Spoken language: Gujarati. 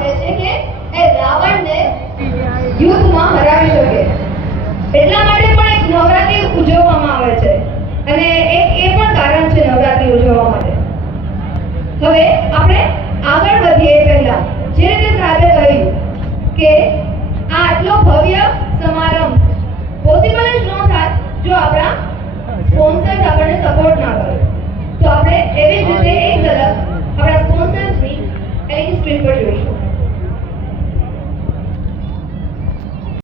માંગે છે કે એ રાવણને યુદ્ધમાં હરાવી શકે. એટલા માટે પણ એક નવરાત્રી ઉજવવામાં આવે છે અને એક એ પણ કારણ છે નવરાત્રી ઉજવવા માટે. હવે આપણે આગળ વધીએ પહેલા જે રીતે સાહેબે કહ્યું કે આ આટલો ભવ્ય સમારંભ પોસિબલ જ ન થાય જો આપણા સ્પોન્સર્સ આપણને સપોર્ટ ના કરે. તો આપણે એવી જ રીતે